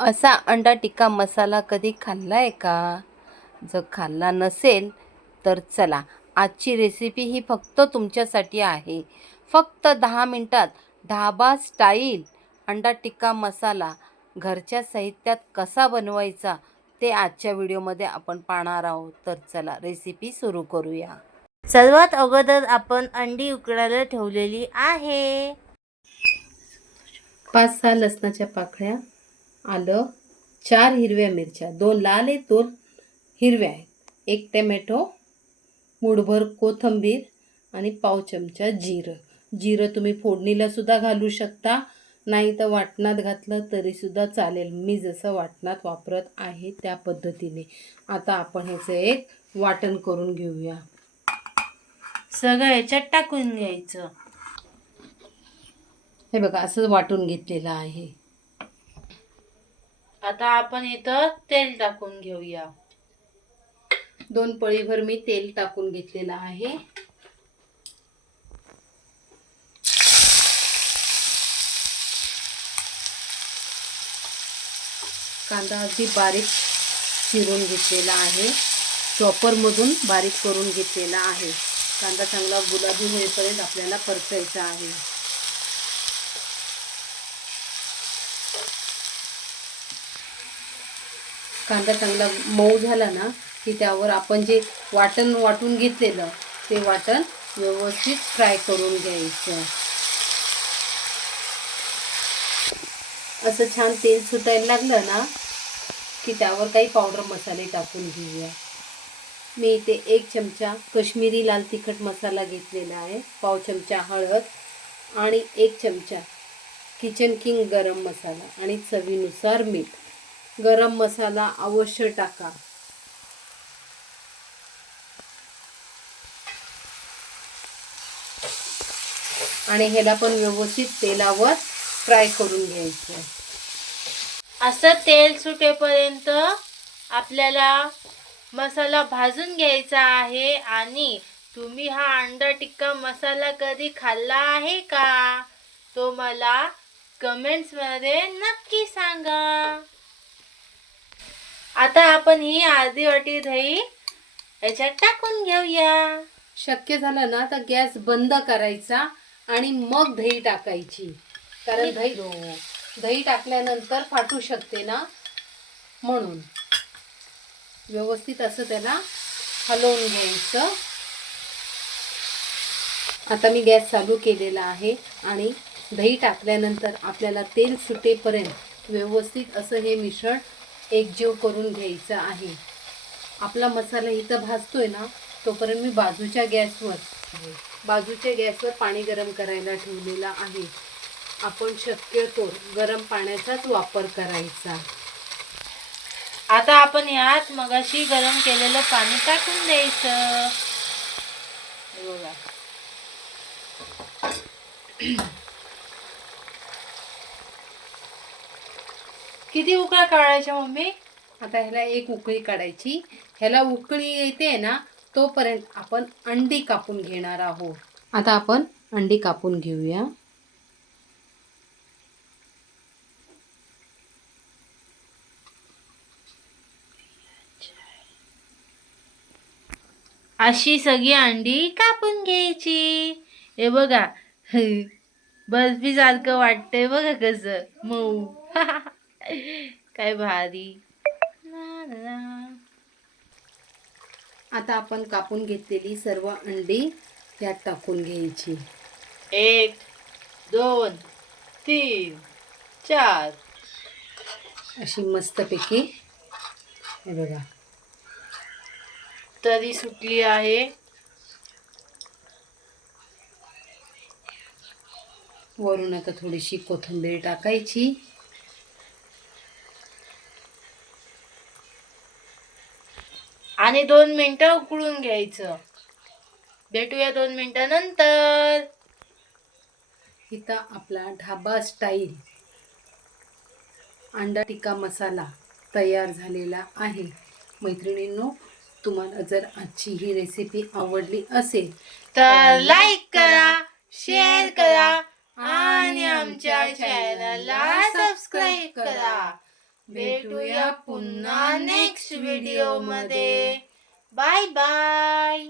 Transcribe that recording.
असा अंडा टिक्का मसाला कधी खाल्ला आहे का? जर खाल्ला नसेल तर चला, आजची रेसिपी ही फक्त तुमच्यासाठी आहे. फक्त 10 मिनटात ढाबा स्टाईल अंडा टिक्का मसाला घरच्या साहित्यात कसा बनवायचा ते आजच्या व्हिडिओमध्ये आपण पाहणार आहोत. तर चला रेसिपी सुरू करूया. सर्वात अगोदर आपण अंडी उकडायला ठेवलेली आहे. 5-6 लसणाच्या पाकळ्या, आलं, 4 हिरव्या मिरच्या, 2 लाल आहेत, 2 हिरव्या आहेत, 1 टमॅटो, मूठभर कोथिंबीर आणि पाव चमचा जिरं तुम्ही फोडणीला सुद्धा घालू शकता, नाही तर वाटणात घातलं तरीसुद्धा चालेल. मी जसं वाटणात वापरत आहे त्या पद्धतीने. आता आपण ह्याचं एक वाटण करून घेऊया. सगळं याच्यात टाकून घ्यायचं. हे बघा, असं वाटून घेतलेलं आहे. आता आपण इथं तेल टाकून घेऊया. 2 पळीभर मी तेल टाकून घेतलेलं आहे. कांदा अगदी बारीक चिरून घेतलेला आहे, चॉपरमधून बारीक करून घेतलेला आहे. कांदा चांगला गुलाबी होईपर्यंत आपल्याला परतायचा आहे. कांदा चांगला मऊ झाला ना की त्यावर आपण जे वाटण वाटून घेतलेलं ते वाटण व्यवस्थित फ्राय करून घ्यायचं. असं छान तेल सुटायला लागलं ना की त्यावर काही पावडर मसाले टाकून घेऊया. मी इथे 1 चमचा कश्मीरी लाल तिखट मसाला घेतलेला आहे, पाव चमचा हळद आणि 1 चमचा किचन किंग गरम मसाला आणि चवीनुसार मीठ. गरम मसाला अवश्य टाका. आणि ह्याला पण व्यवस्थित तेलावर फ्राय करून घ्यायचं. असं तेल सुटेपर्यंत आपल्याला मसाला भाजून घ्यायचा आहे. आणि तुम्ही हा अंडा टिक्का मसाला कधी खाल्ला आहे का, तो मला कमेंट्समध्ये नक्की सांगा. आता आपण ही अर्धी वाटी दही याच्यात टाकून घेऊया. शक्य झालं ना तर गॅस बंद करायचा आणि मग दही टाकायची, कारण दही टाकल्यानंतर फाटू शकते ना, म्हणून व्यवस्थित असं त्याला हलवून घ्यायचं. आता मी गॅस चालू केलेला आहे आणि दही टाकल्यानंतर आपल्याला तेल सुटेपर्यंत व्यवस्थित असं हे मिश्रण एकजीव करून घ्यायचं आहे. आपला मसाला इथं भाजतोय ना तोपर्यंत मी बाजूच्या गॅसवर पाणी गरम करायला ठेवलेला आहे. आपण शक्यतो गरम पाण्याचाच वापर करायचा. आता आपण यात मगाशी गरम केलेलं पाणी टाकून द्यायचं. बघा, किती उकळ्या काढायच्या मम्मी? आता ह्याला एक उकळी काढायची. ह्याला उकळी येते ना तोपर्यंत आपण अंडी कापून घेणार आहोत. आता आपण अंडी कापून घेऊया. अशी सगळी अंडी कापून घ्यायची. हे बघा, बर्फी सारखं वाटतंय बघा, कसं मऊ. काय भारी. आता आपण कापून घेतलेली सर्व अंडी त्यात टाकून घ्यायची. 1 2 3 4 अशी मस्तपैकी. हे बघा, तरी सुटली आहे. वरून आता थोडीशी कोथिंबीर टाकायची. आणि 2 मिनिटं उकळून घ्यायचं. भेटूया 2 मिनिटानंतर. इथं आपला ढाबा स्टाईल अंडा टिक्का मसाला तयार झालेला आहे. मैत्रिणींनो, तुम्हाला जर आजची ही रेसिपी आवडली असेल तर लाईक करा, शेअर करा आणि आमच्या चॅनलला सबस्क्राईब करा. भेटूया पुन्हा नेक्स्ट व्हिडिओ मध्ये. Bye bye.